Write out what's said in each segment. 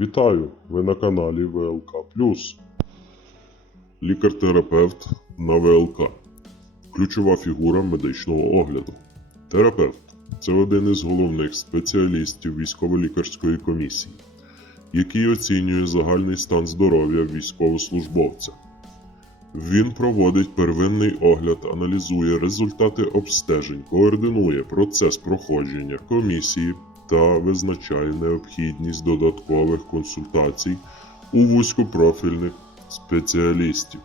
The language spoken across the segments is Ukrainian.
Вітаю! Ви на каналі ВЛК Лікар-терапевт на ВЛК. Ключова фігура медичного огляду. Терапевт це один із головних спеціалістів військово-лікарської комісії, який оцінює загальний стан здоров'я військовослужбовця. Він проводить первинний огляд, аналізує результати обстежень, координує процес проходження комісії та визначає необхідність додаткових консультацій у вузькопрофільних спеціалістів.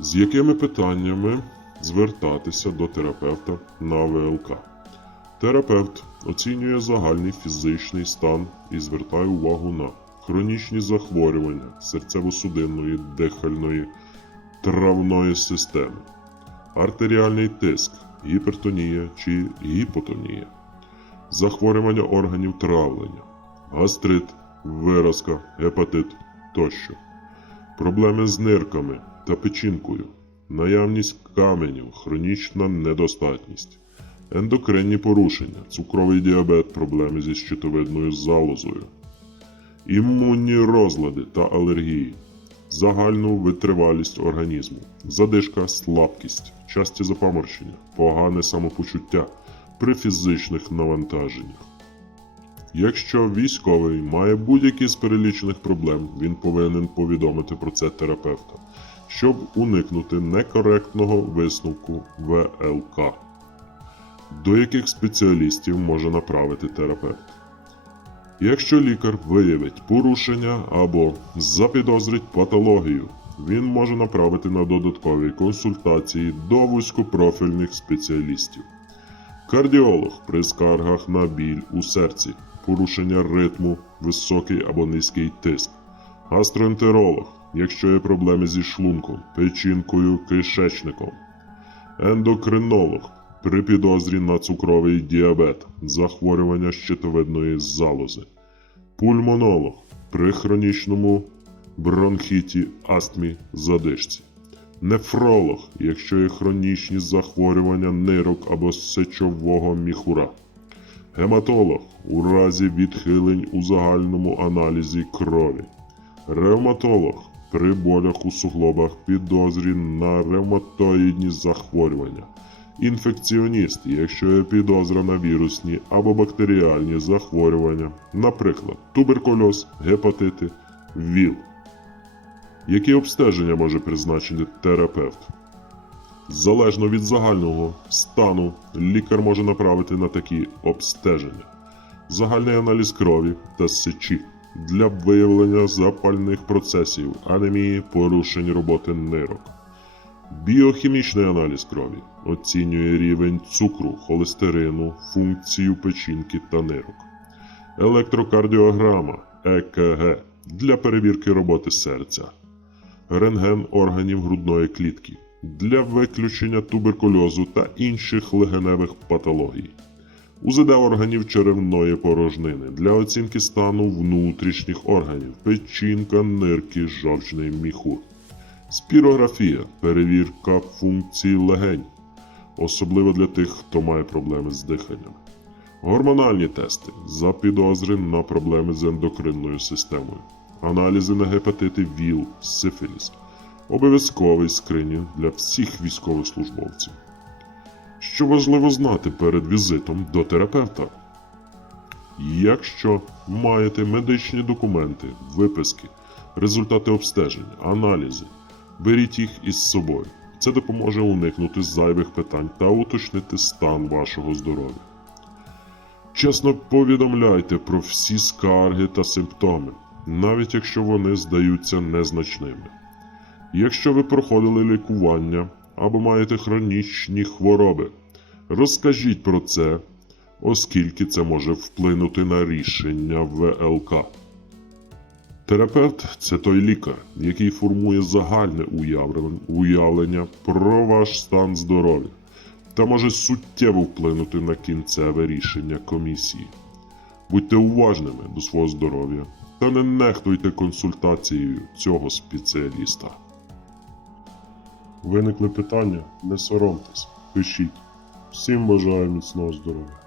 З якими питаннями звертатися до терапевта на ВЛК? Терапевт оцінює загальний фізичний стан і звертає увагу на хронічні захворювання серцево-судинної, дихальної, травної системи, артеріальний тиск, гіпертонія чи гіпотонія, захворювання органів травлення, гастрит, виразка, гепатит тощо, проблеми з нирками та печінкою, наявність каменів, хронічна недостатність, ендокринні порушення, цукровий діабет, проблеми зі щитовидною залозою, імунні розлади та алергії, загальну витривалість організму, задишка, слабкість, часті запаморщення, погане самопочуття при фізичних навантаженнях. Якщо військовий має будь-які з перелічених проблем, він повинен повідомити про це терапевта, щоб уникнути некоректного висновку ВЛК. До яких спеціалістів може направити терапевт? Якщо лікар виявить порушення або запідозрить патологію, він може направити на додаткові консультації до вузькопрофільних спеціалістів. Кардіолог при скаргах на біль у серці, порушення ритму, високий або низький тиск. Гастроентеролог, якщо є проблеми зі шлунком, печінкою, кишечником. Ендокринолог при підозрі на цукровий діабет, захворювання щитовидної залози. Пульмонолог при хронічному бронхіті, астмі, задишці. Нефролог, якщо є хронічні захворювання нирок або сечового міхура. Гематолог у разі відхилень у загальному аналізі крові. Ревматолог при болях у суглобах підозрі на ревматоїдні захворювання. Інфекціоніст, якщо є підозра на вірусні або бактеріальні захворювання, наприклад, туберкульоз, гепатити, ВІЛ. Які обстеження може призначити терапевт? Залежно від загального стану, лікар може направити на такі обстеження: загальний аналіз крові та сечі для виявлення запальних процесів, анемії, порушень роботи нирок. Біохімічний аналіз крові оцінює рівень цукру, холестерину, функцію печінки та нирок. Електрокардіограма ЕКГ для перевірки роботи серця. Рентген органів грудної клітки для виключення туберкульозу та інших легеневих патологій. УЗД органів черевної порожнини для оцінки стану внутрішніх органів, печінка, нирки, жовчний міхур. Спірографія перевірка функцій легень, особливо для тих, хто має проблеми з диханням. Гормональні тести за підозри на проблеми з ендокринною системою, аналізи на гепатити ВІЛ, сифіліс, обов'язковий скринінг для всіх військовослужбовців. Що важливо знати перед візитом до терапевта? Якщо маєте медичні документи, виписки, результати обстежень, аналізи, беріть їх із собою. Це допоможе уникнути зайвих питань та уточнити стан вашого здоров'я. Чесно повідомляйте про всі скарги та симптоми, навіть якщо вони здаються незначними. Якщо ви проходили лікування або маєте хронічні хвороби, розкажіть про це, оскільки це може вплинути на рішення ВЛК. Терапевт це той лікар, який формує загальне уявлення про ваш стан здоров'я та може суттєво вплинути на кінцеве рішення комісії. Будьте уважними до свого здоров'я та не нехтуйте консультацією цього спеціаліста. Виникли питання? Не соромтесь, пишіть. Всім бажаю міцного здоров'я.